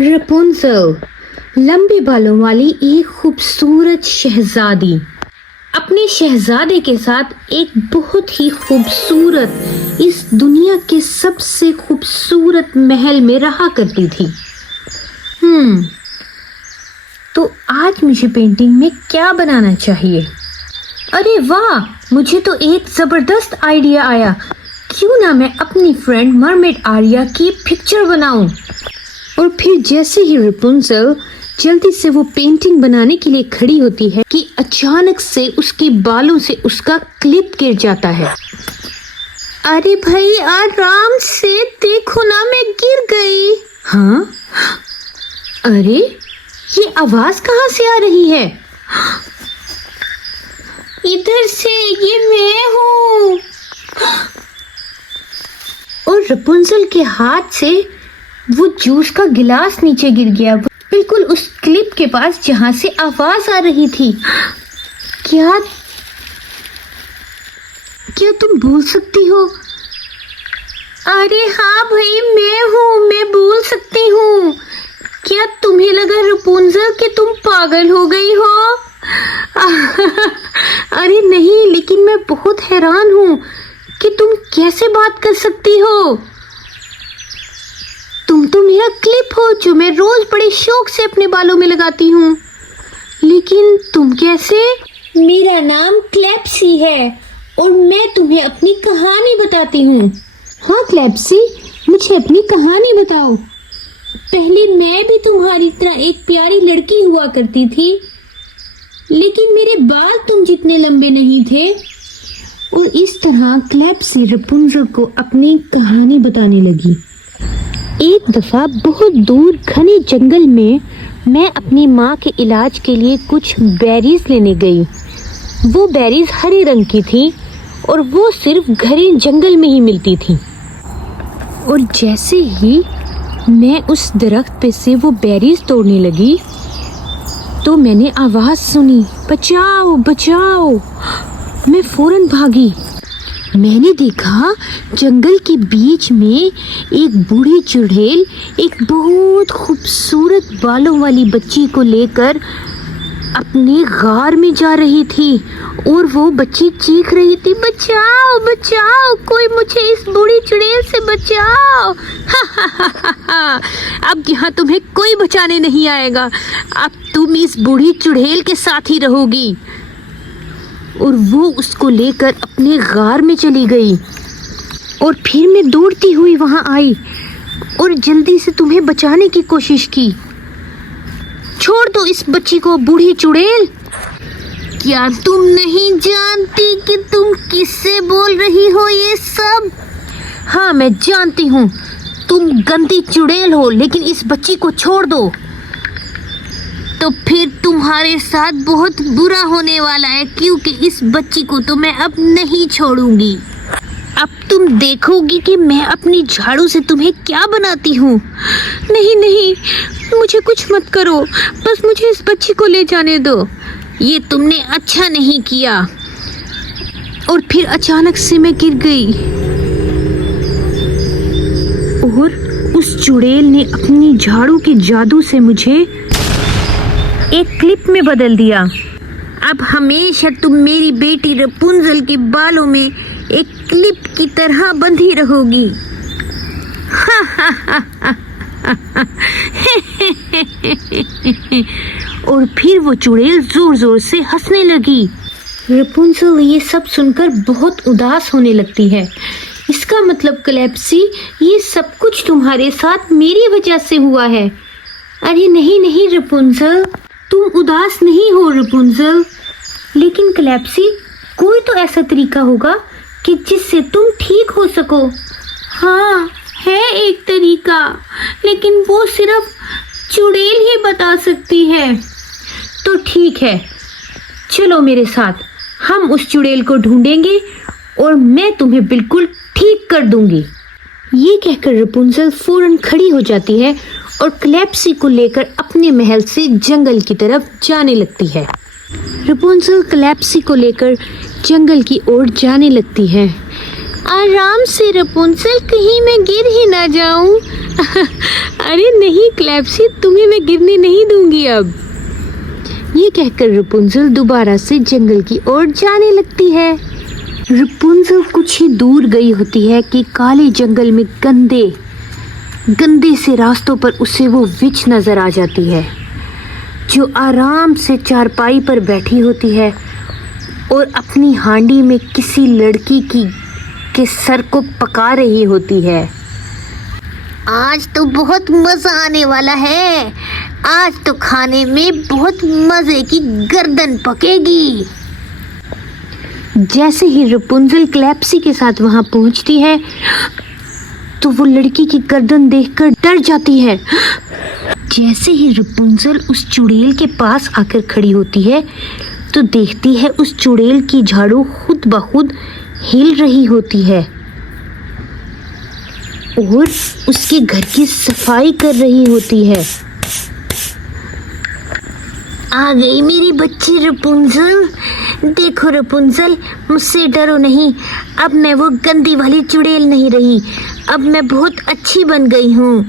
रपुंज़ल, लंबे बालों वाली एक खूबसूरत शहजादी अपने शहजादे के साथ एक बहुत ही खूबसूरत, इस दुनिया के सबसे खूबसूरत महल में रहा करती थी। तो आज मुझे पेंटिंग में क्या बनाना चाहिए? अरे वाह, मुझे तो एक जबरदस्त आइडिया आया। क्यों ना मैं अपनी फ्रेंड मरमेड आर्या की पिक्चर बनाऊं? और फिर जैसे ही रपुंज़ल जल्दी से वो पेंटिंग बनाने के लिए खड़ी होती है कि अचानक से उसके बालों से उसका क्लिप गिर जाता है। अरे भाई आराम से, देखो ना मैं गिर गई। हाँ, अरे ये आवाज कहाँ से आ रही है? इधर से, ये मैं हूँ। और रपुंज़ल के हाथ से वो जूस का गिलास नीचे गिर गया, बिल्कुल उस क्लिप के पास जहां से आवाज आ रही थी। क्या तुम बोल सकती हो? अरे हाँ भाई, मैं हूँ, मैं बोल सकती हूँ। क्या तुम्हें लगा रपुंज़ल कि तुम पागल हो गई हो? अरे नहीं, लेकिन मैं बहुत हैरान हूँ कि तुम कैसे बात कर सकती हो। तुम तो मेरा क्लिप हो जो मैं रोज बड़े शौक से अपने बालों में लगाती हूँ, लेकिन तुम कैसे? मेरा नाम क्लेप्सी है और मैं तुम्हें अपनी कहानी बताती हूँ। हाँ क्लेप्सी, मुझे अपनी कहानी बताओ। पहले मैं भी तुम्हारी तरह एक प्यारी लड़की हुआ करती थी, लेकिन मेरे बाल तुम जितने लंबे नहीं थे। और इस तरह क्लेप्सी रपुंज़ल को अपनी कहानी बताने लगी। एक दफ़ा बहुत दूर घने जंगल में मैं अपनी माँ के इलाज के लिए कुछ बेरीज लेने गई। वो बेरीज हरे रंग की थी और वो सिर्फ घने जंगल में ही मिलती थी। और जैसे ही मैं उस दरख्त पे से वो बेरीज तोड़ने लगी तो मैंने आवाज़ सुनी, बचाओ बचाओ। मैं फौरन भागी। मैंने देखा जंगल के बीच में एक बूढ़ी चुड़ैल एक बहुत खूबसूरत बालों वाली बच्ची को लेकर अपने गार में जा रही थी और वो बच्ची चीख रही थी, बचाओ बचाओ, कोई मुझे इस बूढ़ी चुड़ैल से बचाओ। अब यहाँ तुम्हें कोई बचाने नहीं आएगा, अब तुम इस बूढ़ी चुड़ैल के साथ ही रहोगी। और वो उसको लेकर अपने गार में चली गई। और फिर मैं दौड़ती हुई वहां आई और जल्दी से तुम्हें बचाने की कोशिश की। छोड़ दो इस बच्ची को बूढ़ी चुड़ैल। क्या तुम नहीं जानती कि तुम किससे बोल रही हो ये सब? हाँ मैं जानती हूँ, तुम गंदी चुड़ैल हो, लेकिन इस बच्ची को छोड़ दो तो फिर तुम्हारे साथ बहुत बुरा होने वाला है, क्योंकि इस बच्ची को तो मैं अब नहीं छोड़ूंगी। अब तुम देखोगी कि मैं अपनी झाड़ू से तुम्हें क्या बनाती हूँ। नहीं नहीं, मुझे कुछ मत करो, बस मुझे इस बच्ची को ले जाने दो। ये तुमने अच्छा नहीं किया। और फिर अचानक से मैं गिर गई और उस चुड़ैल ने अपनी झाड़ू के जादू से मुझे एक क्लिप में बदल दिया। अब हमेशा तुम मेरी बेटी रपुंज़ल के बालों में एक क्लिप की तरह बंधी रहोगी। और फिर वो चुड़ैल जोर जोर से हंसने लगी। रपुंज़ल ये सब सुनकर बहुत उदास होने लगती है। इसका मतलब क्लेप्सी, ये सब कुछ तुम्हारे साथ मेरी वजह से हुआ है। अरे नहीं नहीं रपुंज़ल, तुम उदास नहीं हो रपुंज़ल, लेकिन क्लेप्सी, कोई तो ऐसा तरीका होगा कि जिससे तुम ठीक हो सको। हाँ है एक तरीका, लेकिन वो सिर्फ चुड़ैल ही बता सकती है। तो ठीक है, चलो मेरे साथ, हम उस चुड़ैल को ढूंढेंगे और मैं तुम्हें बिल्कुल ठीक कर दूंगी। ये कहकर रपुंज़ल फौरन खड़ी हो जाती है और क्लेप्सी को लेकर अपने महल से जंगल की तरफ जाने लगती है। रपुंज़ल क्लेप्सी को लेकर जंगल की ओर जाने लगती है। आराम से रपुंज़ल, कहीं मैं गिर ही ना जाऊं। अरे नहीं क्लैप्सी, तुम्हें मैं गिरने नहीं दूंगी अब। ये कहकर रपुंजल दोबारा से जंगल की ओर जाने लगती है। रपुंजल कुछ ही दूर गई होती है कि काले जंगल में गंदे गंदे से रास्तों पर उसे वो विच नजर आ जाती है, जो आराम से चारपाई पर बैठी होती है और अपनी हांडी में किसी लड़की के सर को पका रही होती है। आज तो बहुत मजा आने वाला है, आज तो खाने में बहुत मजे की गर्दन पकेगी। जैसे ही रपुंजल क्लैप्सी के साथ वहां पहुंचती है तो वो लड़की की गर्दन देखकर डर जाती है। जैसे ही रपुंजल उस चुड़ैल के पास आकर खड़ी होती है तो देखती है उस चुड़ैल की झाड़ू खुद ब खुद हिल रही होती है और उसके घर की सफाई कर रही होती है। आ गई मेरी बच्ची रपुंजल। देखो रपुंजल, मुझसे डरो नहीं, अब मैं वो गंदी वाली चुड़ैल नहीं रही, अब मैं बहुत अच्छी बन गई हूँ।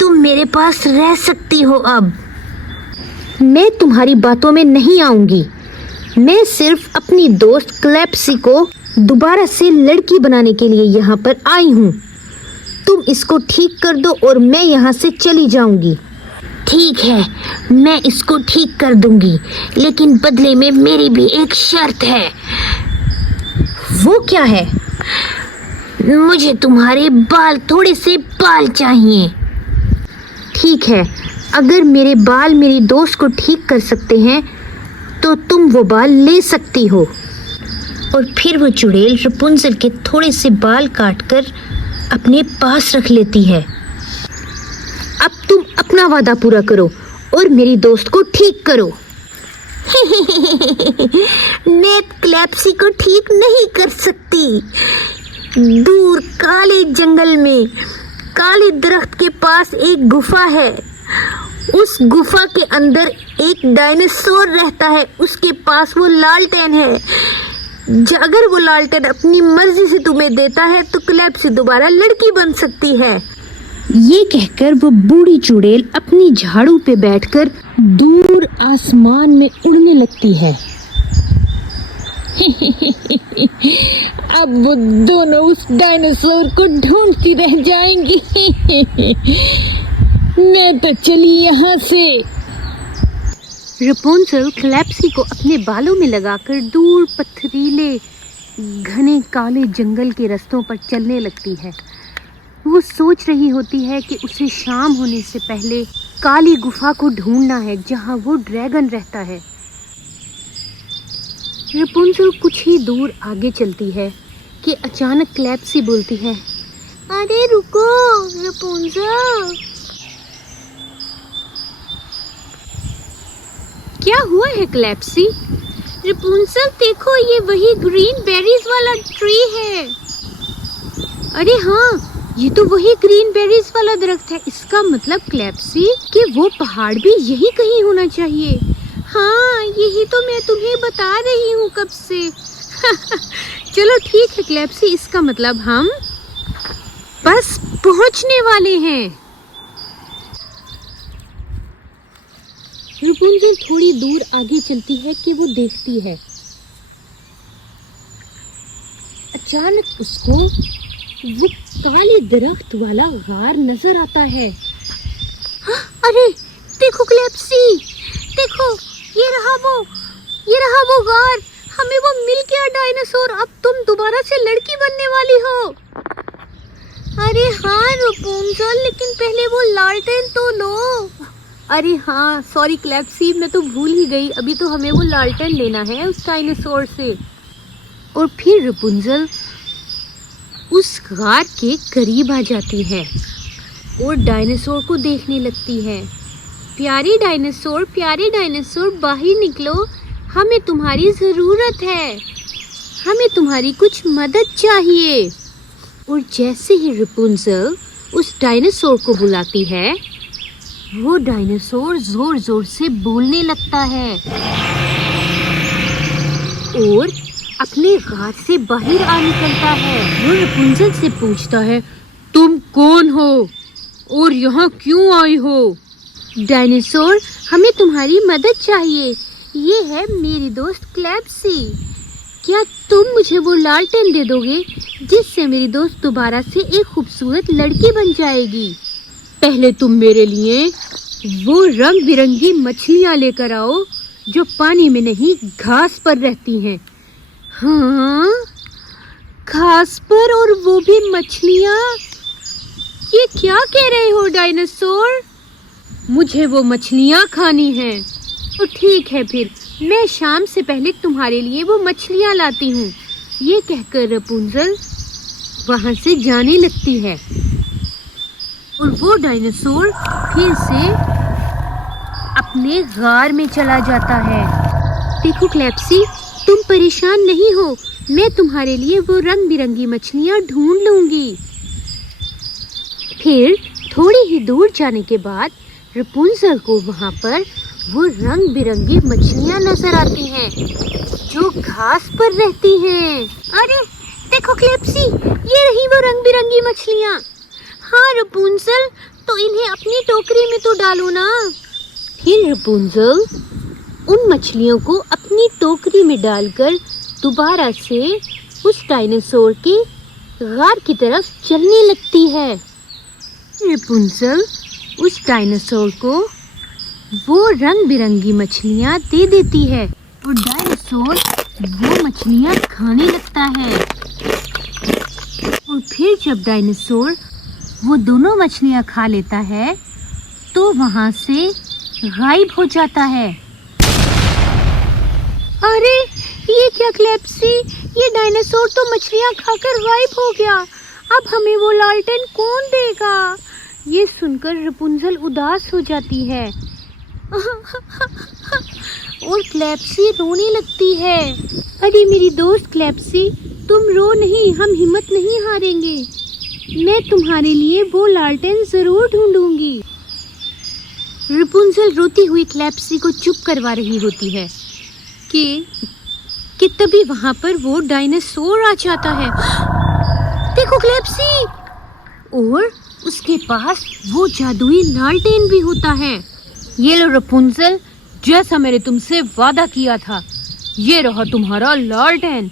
तुम मेरे पास रह सकती हो अब। मैं तुम्हारी बातों में नहीं आऊंगी, मैं सिर्फ अपनी दोस्त क्लैप्सी को दोबारा से लड़की बनाने के लिए यहाँ पर आई हूँ। तुम इसको ठीक कर दो और मैं यहाँ से चली जाऊंगी। ठीक है, मैं इसको ठीक कर दूंगी, लेकिन बदले में मेरी भी एक शर्त है। वो क्या है? मुझे तुम्हारे बाल, थोड़े से बाल चाहिए। ठीक है, अगर मेरे बाल मेरी दोस्त को ठीक कर सकते हैं तो तुम वो बाल ले सकती हो। और फिर वो चुड़ैल रपुंजल के थोड़े से बाल काटकर अपने पास रख लेती है। अब तुम अपना वादा पूरा करो और मेरी दोस्त को ठीक करो। मैं क्लैप्सी को ठीक नहीं कर सकती। दूर काले जंगल में काले दरख्त के पास एक गुफा है। उस गुफा के अंदर एक डायनासोर रहता है, उसके पास वो लालटेन है। अगर वो लालटेन अपनी मर्जी से तुम्हें देता है तो क्लैप्सी दोबारा लड़की बन सकती है। ये कहकर वो बूढ़ी चुड़ैल अपनी झाड़ू पे बैठकर दूर आसमान में उड़ने लगती है। अब वो दोनों उस डायनासोर को ढूंढती रह जाएंगी। मैं तो चली यहाँ से। रपुंजल क्लैप्सी को अपने बालों में लगाकर दूर पथरीले घने काले जंगल के रास्तों पर चलने लगती है। वो सोच रही होती है कि उसे शाम होने से पहले काली गुफा को ढूंढना है जहाँ वो ड्रैगन रहता है। रपुंजल कुछ ही दूर आगे चलती है कि अचानक क्लैप्सी बोलती है, अरे रुको रपुंजल। क्या हुआ है क्लैप्सी? रपुंजल देखो, ये वही ग्रीन बेरीज वाला ट्री है। अरे हाँ, ये तो वही ग्रीन बेरीज वाला दरख्त है। इसका मतलब क्लैप्सी कि वो पहाड़ भी यही कहीं होना चाहिए। हाँ, यही तो मैं तुम्हें बता रही हूँ कब से। चलो ठीक है क्लैप्सी, इसका मतलब हम बस पहुँचने वाले हैं। रपुंजल थोड़ी दूर आगे चलती है कि वो देखती है, अचानक उसको वो काले दरख्त वाला गार नजर आता है। हाँ, अरे देखो क्लैप्सी, देखो ये रहा वो गार। हमें वो मिल गया डायनासोर। अब तुम दोबारा से लड़की बनने वाली हो। अरे हाँ रपुंजल, लेकिन पहले वो लालटेन तो लो। अरे हाँ सॉरी क्लैप्सी, मैं तो भूल ही गई। अभी तो हमें वो लालटेन लेना है उस डायनासोर से। और फिर रपुंजल उस गार के करीब आ जाती है और डायनासोर को देखने लगती है। प्यारे डायनासोर, बाहर निकलो, हमें तुम्हारी ज़रूरत है, हमें तुम्हारी कुछ मदद चाहिए। और जैसे ही रपुंजल उस डायनासोर को बुलाती है, वो डायनासोर जोर जोर से बोलने लगता है और अपने गार से बाहर आ निकलता है। वो रपुंजल से पूछता है, तुम कौन हो और यहाँ क्यों आई हो? डायनासोर, हमें तुम्हारी मदद चाहिए। ये है मेरी दोस्त क्लेप्सी। क्या तुम मुझे वो लालटेन दे दोगे जिससे मेरी दोस्त दोबारा से एक खूबसूरत लड़की बन जाएगी? पहले तुम मेरे लिए वो रंग बिरंगी मछलियाँ लेकर आओ जो पानी में नहीं घास पर रहती हैं। हाँ, घास पर, और वो भी मछलियाँ? ये क्या कह रहे हो डायनासोर? मुझे वो मछलियाँ खानी हैं। तो ठीक है, फिर मैं शाम से पहले तुम्हारे लिए वो मछलियाँ लाती हूँ। ये कहकर रपुंजल वहाँ से जाने लगती है और वो डायनासोर फिर से अपने गार में चला जाता है। देखो क्लेप्सी, तुम परेशान नहीं हो, मैं तुम्हारे लिए वो रंग बिरंगी मछलियाँ ढूंढ लूंगी। फिर थोड़ी ही दूर जाने के बाद रपुंजल को वहाँ पर वो रंग बिरंगी मछलियाँ नजर आती हैं जो घास पर रहती हैं। अरे देखो क्लेप्सी, ये रही वो रंग बिरंगी मछलियाँ। हाँ रपुंजल, तो इन्हें अपनी टोकरी में तो डालो ना। फिर रपुंजल उन मछलियों को अपनी टोकरी में डालकर दोबारा से उस डायनासोर के गार की तरफ चलने लगती है। रपुंजल उस डायनासोर को वो रंग बिरंगी मछलियाँ दे देती है और डायनासोर वो मछलियाँ खाने लगता है। और फिर जब डायनासोर वो दोनों मछलियाँ खा लेता है तो वहाँ से गायब हो जाता है। अरे ये क्या क्लेप्सी, ये डायनासोर तो मछलियाँ खाकर गायब हो गया। अब हमें वो लालटेन कौन देगा? ये सुनकर रपुंजल उदास हो जाती है और क्लेप्सी रोने लगती है। अरे मेरी दोस्त क्लेप्सी, तुम रो नहीं, हम हिम्मत नहीं हारेंगे। मैं तुम्हारे लिए वो लालटेन जरूर ढूंढूंगी। रपुंजल रोती हुई क्लेप्सी को चुप करवा रही होती है कि तभी वहां पर वो डायनासोर आ जाता है। देखो क्लेप्सी, और उसके पास वो जादुई लालटेन भी होता है। ये लो रपुंजल, जैसा मैंने तुमसे वादा किया था, ये रहा तुम्हारा लालटेन।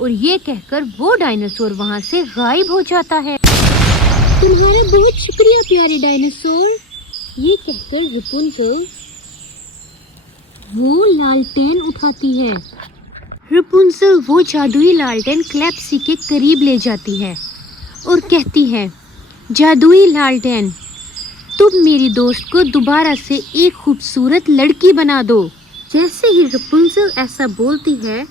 और ये कहकर वो डायनासोर वहाँ से गायब हो जाता है। तुम्हारा बहुत शुक्रिया प्यारे डायनासोर। ये कहकर रपुंजल वो लालटेन उठाती है। रपुंजल वो जादुई लालटेन क्लेप्सी के करीब ले जाती है और कहती है, जादुई लालटेन, तुम मेरी दोस्त को दोबारा से एक खूबसूरत लड़की बना दो। जैसे ही रपुंजल ऐसा बोलती है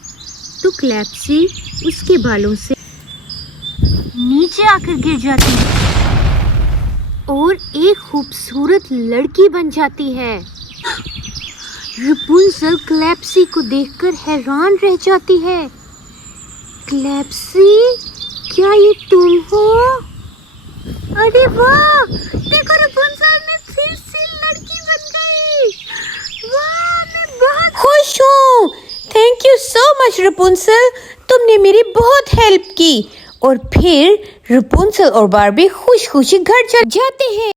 तो क्लेप्सी उसके बालों से नीचे आकर गिर जाती है और एक खूबसूरत लड़की बन जाती है। रपुंजल क्लेप्सी को देखकर हैरान रह जाती है। क्लेप्सी, क्या ये तुम हो? अरे वाह, देखो रपुंजल, मैं फिर से लड़की बन गई। वाह, मैं बहुत खुश हूँ। Thank you so much Rapunzel, तुमने मेरी बहुत हेल्प की। और फिर रपुंजल और बार्बी खुश खुशी घर चले जाते हैं।